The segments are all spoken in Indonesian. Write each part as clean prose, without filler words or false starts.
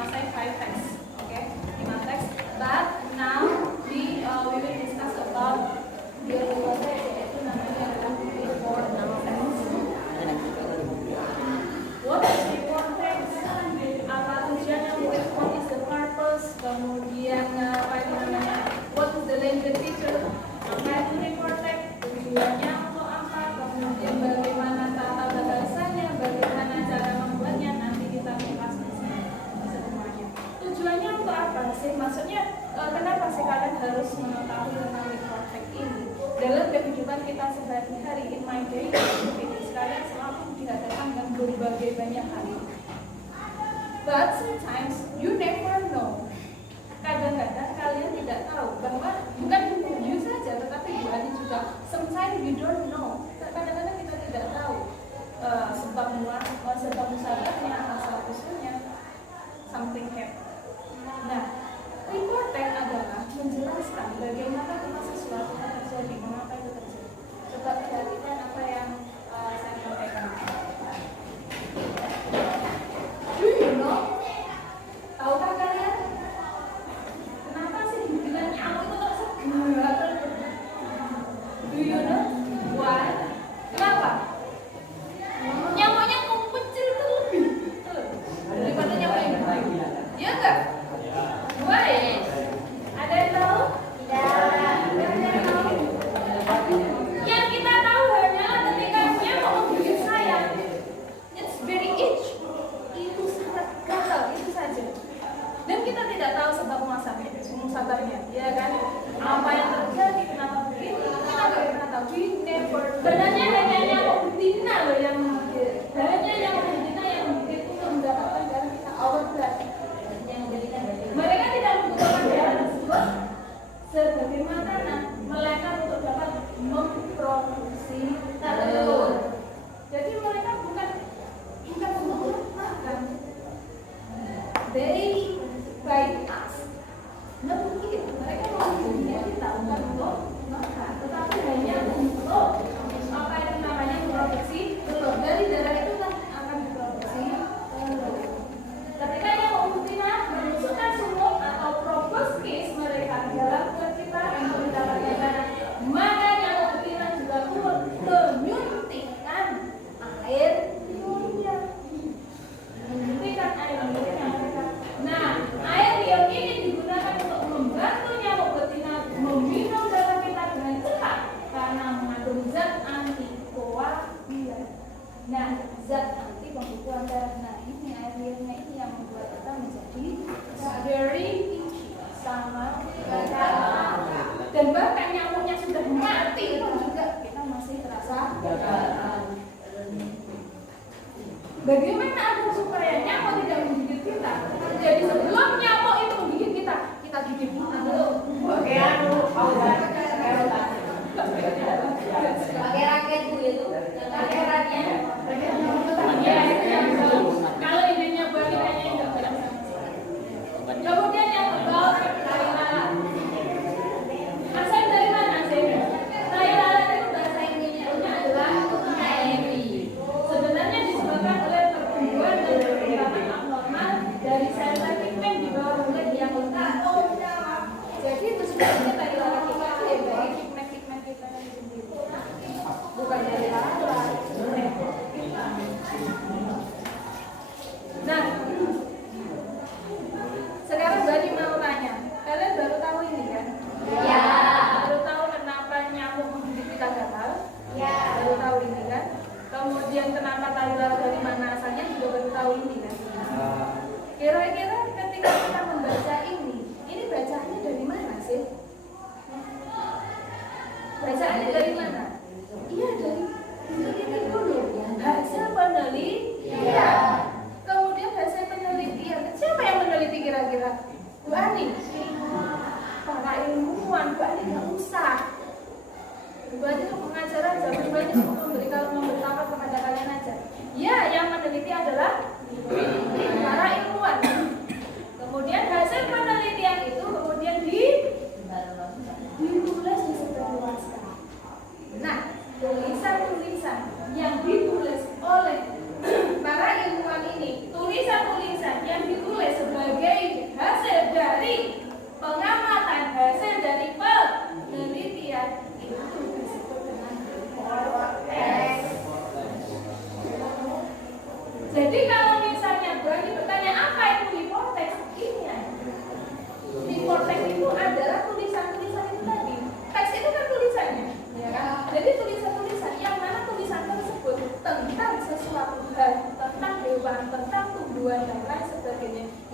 menguasai 5 text, okay? 5 text. But now we will discuss about the reported, yaitu namanya adalah report text. What is report text? Apa tujuannya report? Is the purpose? Kemudian apa itu namanya? What is the language feature? Apa itu report text? Tujuannya untuk apa? Kemudian bagaimana tata bahasanya? Bagaimana cara membuatnya? Nanti kita kupas semuanya. Tujuannya untuk apa sih? Maksudnya kenapa sih kalian harus mengetahui tentang report text ini? Dalam kehidupan kita sehari-hari, in my daily activities, kalian selalu dihadapkan dengan berbagai banyak hal. But sometimes you never know. Kadang-kadang kalian tidak tahu bahwa bukan you saja, tetapi Bu Ani juga. Sometimes you don't know. Kadang-kadang kita tidak tahu sebab musababnya, asal usulnya, something happen. Nah, report text adalah menjelaskan bagaimana sesuatu yang terjadi, mengapa itu terjadi. Coba perhatikan apa yang saya sampaikan. Do you know? Tahukah kalian kenapa sih dibilang nyamuk itu kok segera? Do you know why? Kenapa? Nyamuknya kecil itu lebih daripada nyamuk yang lain. Iya enggak? Why? Ada yang tahu? Yang kita tahu hanyalah ketika nyamuk menggigit saya, it's very itch. Itu sangat gatal, itu saja. Dan kita tidak tahu sebab musababnya, ya kan? Apa yang terjadi, kenapa begitu? Kita tidak pernah tahu. We never. Sebenarnya hanya nyamuk betina loh yang menggigit. Hanya nyamuk betina yang menggigit untuk mendapatkan darah kita, our blood. Mereka tidak membutuhkan darah tersebut sebagai makanan, melainkan untuk dapat memproduksi telur. Jadi mereka bukan untuk makan. They by us. Nah mungkin mereka membutuhkan kita bukan untuk makan, tetapi hanya untuk apa yang namanya memproduksi telur. Dari darah itu kan akan diproduksi telur. Ketika yang betina menunjukkan sumur atau proboscis mereka di dalam penciptaan yang mendapatkan darah, maka yang betina juga turut menyuntikkan air liurnya. Menyuntikkan air liurnya mereka. Nah, air liur ini digunakan untuk membantu nyamuk betina meminum darah kita dengan cepat karena mengandung zat antikoagulan. Nah, zat anti pembekuan darah. Nah, ini air liurnya ini yang membuat kita menjadi very itchy sama gatal. Dan bahkan nyamuknya sudah mati pun juga kita masih terasa gatal. Bagaimana agar supaya nyamuk tidak menggigit kita? Jadi sebelum nyamuk itu menggigit kita, kita gigit dulu. Pakai pakai raket itu, pakai raket. Kalau idenya buat kitanya enggak berat. Kemudian yang kedua, tari lalat. Asal dari mana sih? Tari lalat itu bahasa Indonesia adalah nairi. Sebenarnya disebabkan oleh pertumbuhan dan perkembangan abnormal dari sel-sel pigmen di bawah kulit yang lengkap. Jadi itu sebenarnya tari lalat kita itu ya dari pigmen kita sendiri. Bukan dari lalat. Nah, sekarang Bani mau tanya, kalian baru tahu ini kan? Ya. Baru tahu kenapa nyamuk menggigit kita gatal? Ya. Baru tahu ini kan? Kemudian kenapa tali lalat dari mana asalnya juga baru tahu ini kan? Kira-kira ketika kita membaca ini bacaannya dari mana sih? Bacaannya dari mana? Iya dari peneliti dulu. Hasil penelitian. Kemudian hasil penelitian. Siapa yang meneliti kira-kira? Bu Ani. Para ilmuwan. Bu Ani nggak usah. Bu Ani itu mengajar aja. Bu Ani memberitahu kepada kalian aja. Ya, yang meneliti adalah para ilmuwan. Kemudian hasil penelitian itu kemudian ditulis di sebuah naskah. Nah, tulisan-tulisan yang ditulis oleh para ilmuwan ini, tulisan-tulisan yang ditulis sebagai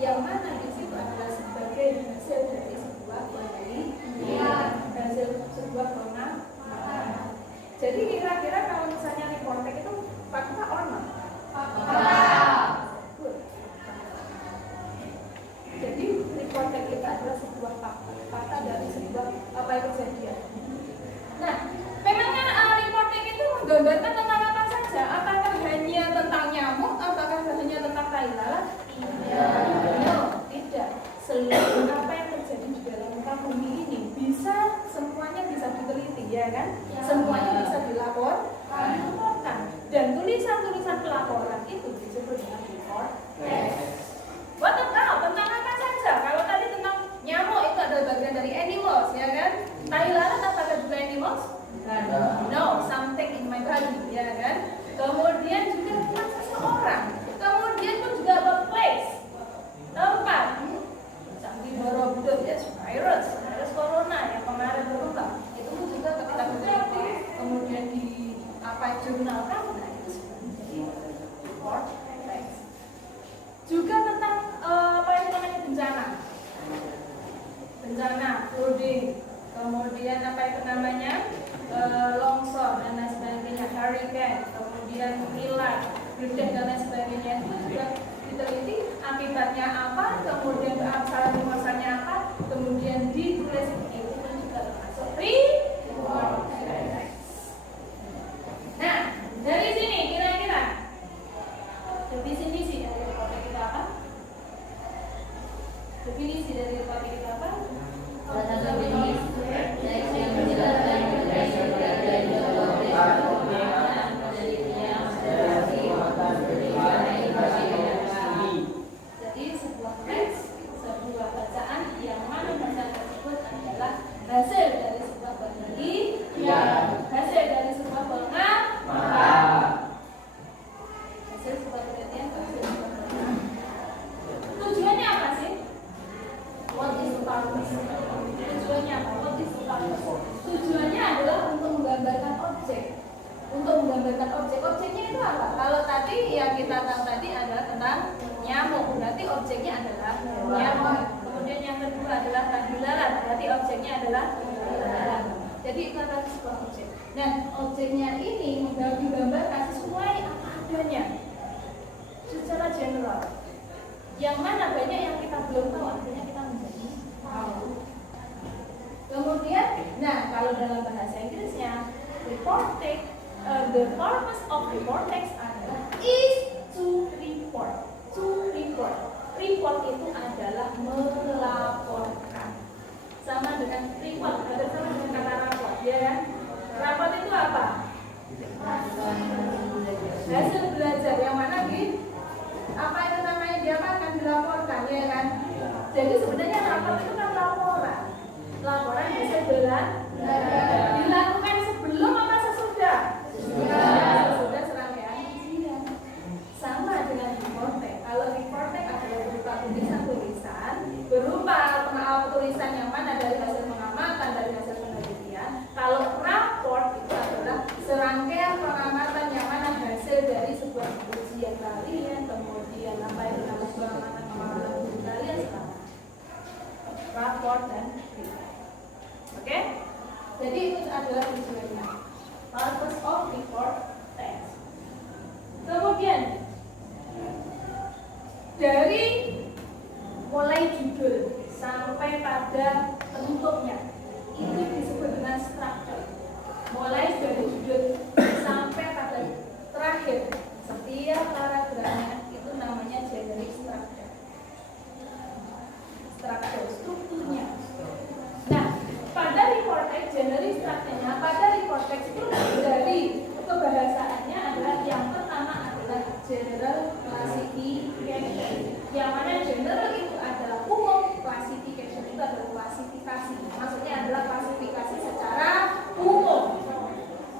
yang mana di situ adalah sebagai hasil dari sebuah penelitian, hasil sebuah pengamatan. Jadi kira-kira kalau misalnya report text itu fakta or not? Jadi report text itu adalah sebuah fakta dari sebuah kejadian. Nah, memangnya report text itu menggambarkan tentang apa saja? Apakah hanya tentang nyamuk? Apakah hanya tentang tai lalat? No, tidak. Seluruh apa yang terjadi di dalam muka bumi ini semuanya bisa diteliti, ya kan? Semuanya bisa dilaporkan. Dan tulisan-tulisan pelaporan itu disebut dengan report text. Tentang apa saja? Kalau tadi tentang nyamuk itu adalah bagian dari animals, ya kan? Tai lalat apakah juga animals? No, something in my body, ya kan? Kemudian juga tentang seseorang. Kemudian pun juga about place, tempat. Sambil Borobudur, yes, virus corona yang kemarin berubah. Itu pun juga ketika diteliti, kemudian di jurnal kan, nah itu sebenarnya report text. Juga tentang apa yang namanya bencana, flooding, kemudian apa itu namanya longsor dan lain sebagainya, hurricane, kemudian kilat, ledak dan lain sebagainya, itu juga diteliti akibatnya apa, kemudian alasan-alasannya apa, kemudian ditulis itu pun juga termasuk report text. Nah, dari sini kira-kira definisi dari report text itu apa? Definisi dari report text itu apa? Yang menjelaskan jadi sebuah teks, sebuah bacaan yang mana bacaan tersebut adalah hasil dari sebuah penelitian, hasil dari sebuah pengamatan, hasil sebuah penelitian, hasil sebuah pengamatan. Tujuannya apa sih? What is the purpose? Tujuannya apa? What is the purpose? Tujuannya adalah untuk menggambarkan objek. Objeknya itu apa? Kalau tadi yang kita tahu tadi adalah tentang nyamuk, berarti objeknya adalah nyamuk. Kemudian yang kedua adalah tai lalat, berarti objeknya adalah lalat. Jadi itu adalah sebuah objek. Nah, objeknya ini digambarkan sesuai apa adanya, secara general. Yang mana banyak yang kita belum tahu, artinya kita menjadi tahu. Kemudian, nah kalau dalam bahasa Inggrisnya, report text, the purpose of report text adalah is to report. Report itu adalah melaporkan. Sama dengan report, sama dengan kata rapor, ya kan? Rapor itu apa? Hasil belajar yang mana apa itu namanya dia akan dilaporkan, ya kan? Jadi sebenarnya rapor itu kan laporan hasil belajar dilakukan sebelum apa sesudah? Sesudah serangkaian ujian. Sama dengan report text. Kalau report text adalah berupa tulisan berupa tulisan yang mana dari hasil pengamatan, dari hasil penelitian. Kalau rapor itu adalah serangkaian pengamatan yang mana hasil dari sebuah ujian kalian, kemudian apa itu namanya pengamatan guru kalian selama rapor dan report. Oke? Jadi itu adalah tujuannya. Purpose of report text. Kemudian dari mulai judul sampai pada bentuknya itu disebut dengan structure. Mulai dari judul sampai pada terakhir setiap paragrafnya itu namanya generic structure. Strukturnya. Nah, pada report text generic structure-nya, pada report text itu dari kebahasaannya adalah yang pertama adalah general classification. Yang mana general itu adalah umum, classification itu adalah klasifikasi. Maksudnya adalah klasifikasi secara umum.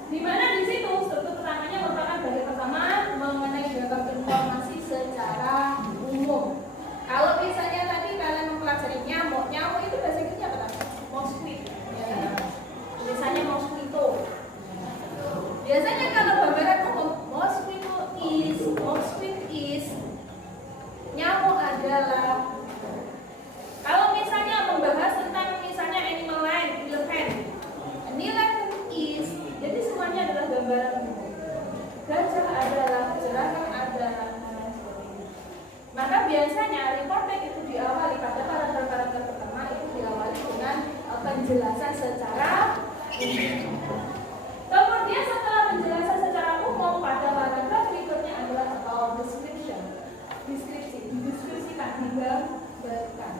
Di mana di situ struktur pertamanya merupakan bagian pertama penjelasan secara umum. Kemudian setelah penjelasan secara umum, pada paragraf berikutnya adalah about description. Deskripsikan, digambarkan.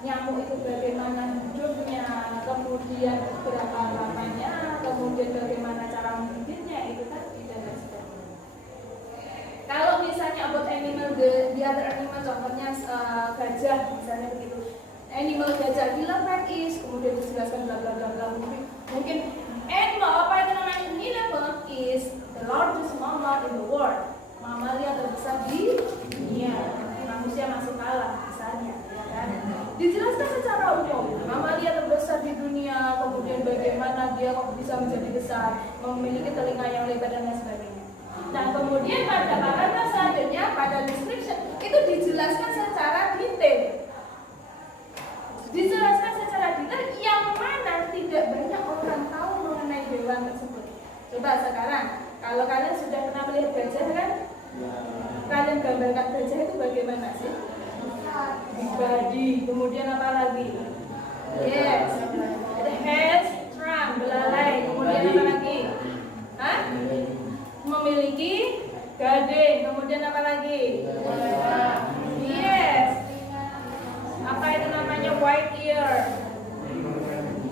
Nyamuk itu bagaimana hidupnya, kemudian berapa lamanya, kemudian bagaimana cara menggigitnya, itu tadi dan lain sebagainya. Kalau misalnya about animal, the other animal, contohnya gajah, misalnya begitu. Animal gajah elephant is, kemudian dijelaskan bla bla bla bla. Mungkin animal apa itu namanya elephant is the largest mammal in the world. Mamalia terbesar di dunia. Manusia masuk kalah misalnya, ya kan? Dijelaskan secara umum. Mamalia terbesar di dunia, kemudian bagaimana dia kok bisa menjadi besar, memiliki telinga yang lebar dan lain sebagainya. Nah, kemudian pada paragraf selanjutnya, pada description itu dijelaskan secara detail. Dijelaskan secara detail yang mana tidak banyak orang tahu mengenai hewan tersebut. Coba sekarang, kalau kalian sudah pernah melihat gajah kan? Kalian gambarkan gajah itu bagaimana sih? Big body, kemudian apa lagi? Yes, ada head, trunk, belalai, kemudian apa lagi? Hah? Memiliki gading, kemudian apa lagi? Yes. Apa itu namanya white ear?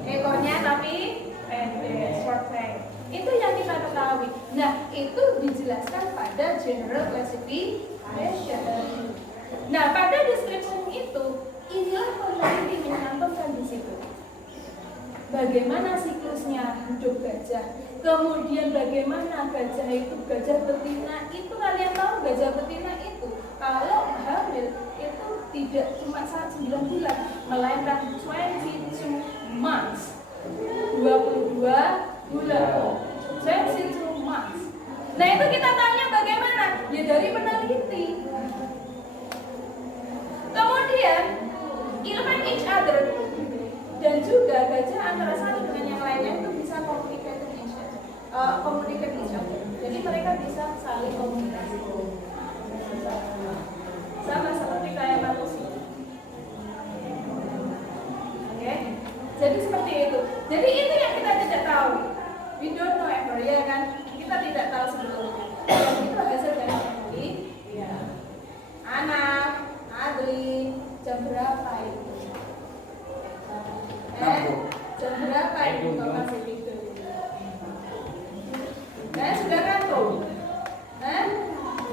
Ekornya tapi pendek, short neck. Itu yang kita ketahui. Nah, itu dijelaskan pada general classification. Nah, pada description itu, inilah peneliti menyantumkan di situ. Bagaimana siklusnya hidup gajah? Kemudian bagaimana gajah itu, gajah betina itu, kalian tahu gajah betina itu kalau hamil itu tidak cuma 9 bulan, melainkan 22 months, 22 bulan, 22 months. Nah, itu kita tanya bagaimana? Ya dari peneliti. Kemudian elephant each other, dan juga gajah antara satu dengan yang lainnya itu bisa communicate each other. Jadi mereka bisa saling komunikasi. Sama seperti kayak manusia. Oke? Jadi seperti itu. Jadi itu yang kita tidak tahu. We don't know ever, ya kan? Kita tidak tahu sebelumnya. Dan itu hasil dari peneliti. Ya. Anak, Adri, jam berapa itu? Jam berapa itu kau masih tidur? Sudah ngantuk?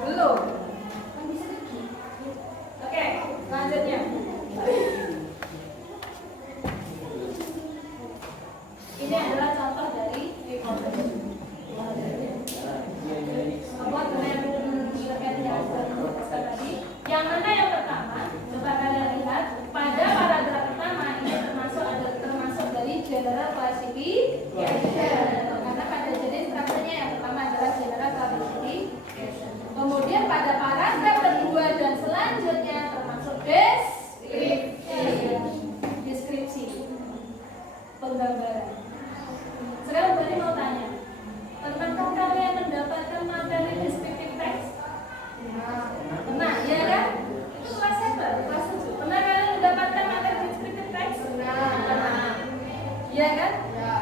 Belum? Oke, selanjutnya. Ini adalah contoh dari reportage. Buat tadi. Yang mana yang pertama? Coba kalian lihat pada paragraf pertama ini termasuk dari general classification. Karena pada jenis strukturnya yang pertama adalah general classification. Kemudian pada paragraf kedua dan selanjutnya termasuk deskripsi, penggambaran. Sekarang Bani mau tanya, pernahkah kalian mendapatkan materi descriptive text? Pernah, ya kan? Itu kelas 7, kelas 7. Pernah kalian mendapatkan materi descriptive text? Pernah. Iya kan? Ya.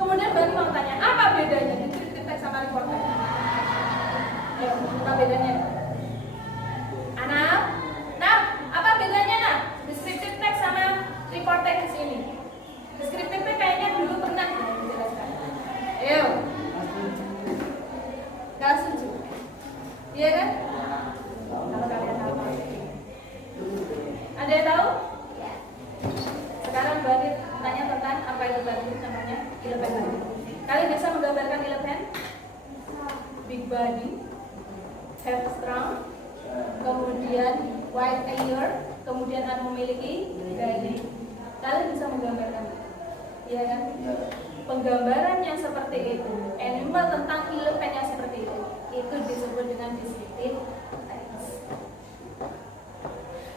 Kemudian Bani mau tanya, apa bedanya descriptive text sama report text? Ya, apa bedanya? Anak, apa bedanya nak? Descriptive text sama report text ini. Descriptive text kayaknya dulu pernah dijelaskan. Ayo. Gak setuju? Iya kan? Kalau kalian tahu. Ada yang tahu? Sekarang Bani tanya tentang apa itu tadi namanya elephant tadi. Kalian bisa menggambarkan elephant? Big body, head strong, kemudian white ear, kemudian memiliki gading. Kalian bisa menggambarkan? Iya kan? Penggambaran yang seperti itu, animal tentang elephant yang seperti itu disebut dengan descriptive text.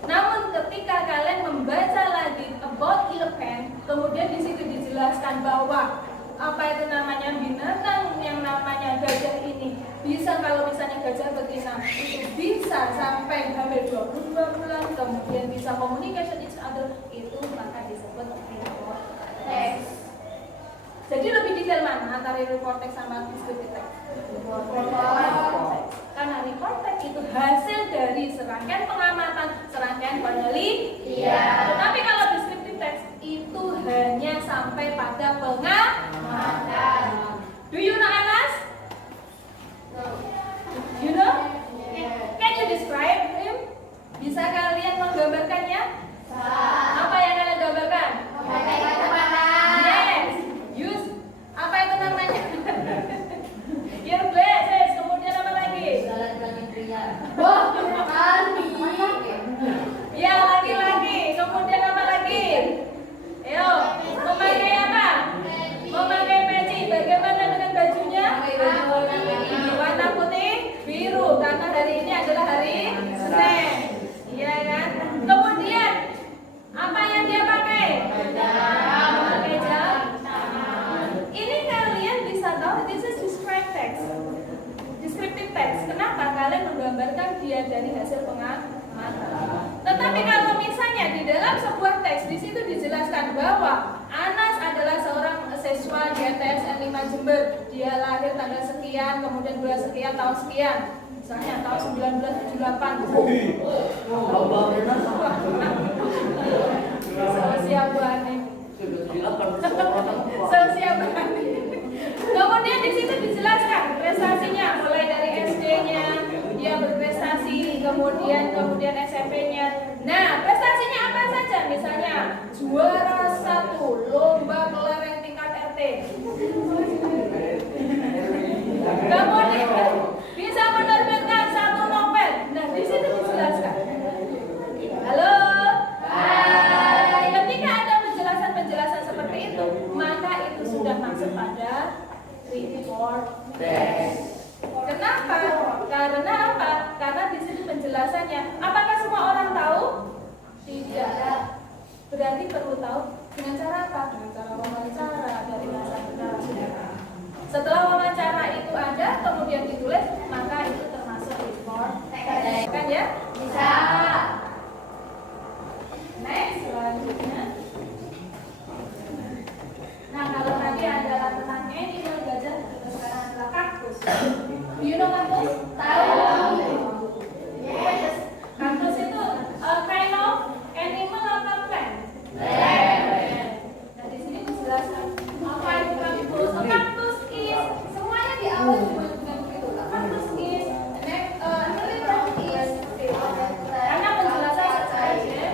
Namun ketika kalian membaca lagi about elephant, kemudian di situ dijelaskan bahwa apa itu namanya binatang yang namanya gajah ini bisa, kalau misalnya gajah betina itu bisa sampai hampir 22 bulan, kemudian bisa communication each other, itu maka disebut report text. antara report text sama descriptive text? Karena report text itu hasil dari serangkaian pengamatan, serangkaian penelitian. Tetapi kalau descriptive text itu hanya sampai pada pengamatan. Do you know Anas? You know? Can you describe him? Bisa kalian menggambarkannya? Apa yang kalian gambarkan? Yes. Use. Apa itu namanya? Your glasses. Kemudian apa lagi? Ya, laki-laki. Kemudian apa lagi? Ayo, memakai apa? Memakai peci. Bagaimana dengan bajunya? Warna putih, biru. Karena hari ini adalah hari Senin. Iya kan? Kemudian apa yang dia pakai? Pakai jam. Ini kalian bisa tahu this is descriptive text. Kenapa? Kalian menggambarkan dia dari hasil pengamatan. Tetapi kalau misalnya di dalam sebuah teks di situ dijelaskan bahwa Anas adalah seorang siswa di TSN 5 Jember. Dia lahir tanggal sekian, kemudian bulan sekian, tahun sekian. Misalnya tahun 1978. Sosial banget. Sosial banget. Kemudian di situ dijelaskan prestasinya mulai dari SD-nya dia berprestasi, kemudian SMP-nya. Nah, prestasinya apa saja? Misalnya juara 1 lomba kelereng tingkat RT. Kemudian bisa menerbitkan 1 novel. Nah, di situ dijelaskan. Halo. Hai. Ketika ada penjelasan-penjelasan seperti itu, maka itu sudah masuk pada report text. Kenapa? Karena apa? Karena di sini penjelasannya. Apakah semua orang tahu? Tidak. Berarti perlu tahu dengan cara apa? Dengan cara wawancara dari narasumber. Setelah wawancara itu ada, kemudian ditulis, maka itu termasuk report text. Kan ya? Bisa. Next, selanjutnya. Nah, kalau tadi adalah tentang animal gajah, sekarang adalah kaktus. Do you know kaktus? Tahu? Yes. Kaktus itu kind of animal atau plant? Plant. Nah, di sini dijelaskan apa itu kaktus. Kaktus is semuanya di awal disebutkan begitu. Kaktus is karena penjelasan saja.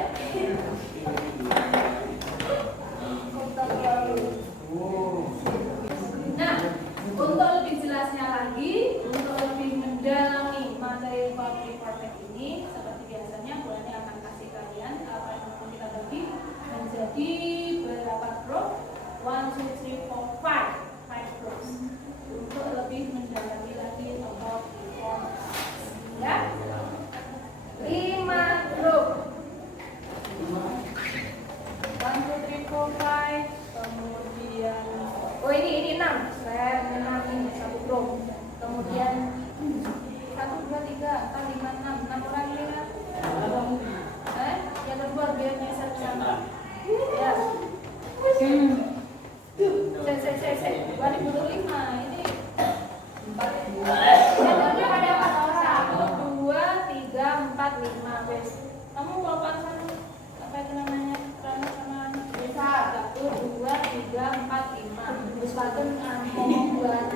Nah, untuk lebih jelasnya lagi, untuk lebih mendalami materi report text ini, seperti biasanya Bu Ani akan kasih kalian apa yang mau kita bagi menjadi berapa grup? 1, 2, 3, 4, 5 groups untuk lebih mendalami lagi tentang report text. Ya, 5 grup. 1, 2, 3, 4, 5. Kemudian, oh ini 6. Saya menang ini 1 grup. Kemudian 1, 2, 3, 4, 5, 6 orang ini kan? Yang kedua biar geser ke sana. Ya. Saya. Buat butuh 5 ini. 4. Yang kedua ada 4 orang. 1, 2, 3, 4, 5. Wes. Kamu mau pasang apa itu namanya? Rana sama bisa 1, 2, 3, 4, 5. Terus pakai ngomong buat.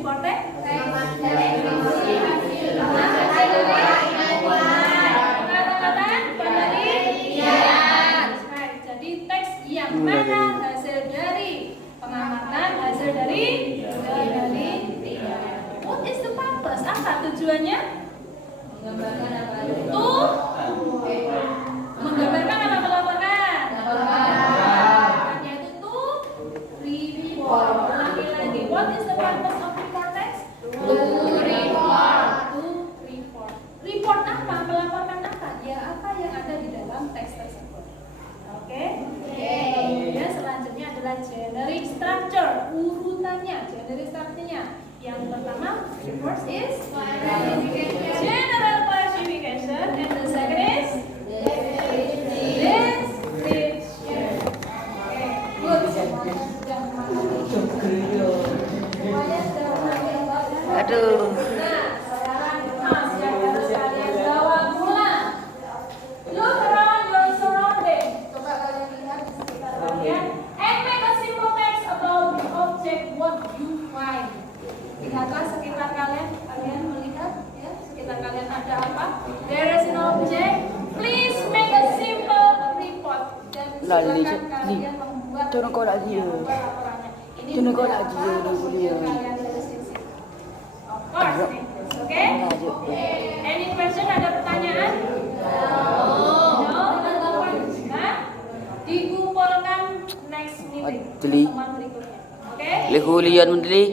cortex? Pengamatan penelitian. Jadi teks yang mana hasil dari pengamatan, hasil dari penelitian. What is the purpose? Apa tujuannya? Menggambarkan apa? Menggambarkan apa melaporkan? Yaitu to report. Ulangi lagi. What is the purpose of report text? To report. To report. Report apa? Melaporkan apa? Ya apa yang ada di dalam teks tersebut. Oke? Kemudian selanjutnya adalah generic structure. Urutannya, generic structure-nya. Yang pertama, the first is general classification, and the second is description. Oke, good. Aduh. Nah, sekarang Mas yang harus kalian jawab ulang. Look around your surrounding. Coba kalian lihat di sekitar kalian and make a simple text about the object what you find. Lihatlah sekitar kalian, kalian melihat ya, sekitar kalian ada apa? There is an object. Please make a simple report. Dan silakan kalian membuat laporannya. Ini Tunggu kau juga lagi, apa ya, kemudian ya. kalian tulis di sini. Of course, oke? Any question? Ada pertanyaan? No. Nah, dikumpulkan next meeting Adli. pertemuan berikutnya. Oke? Lehulian mendeli.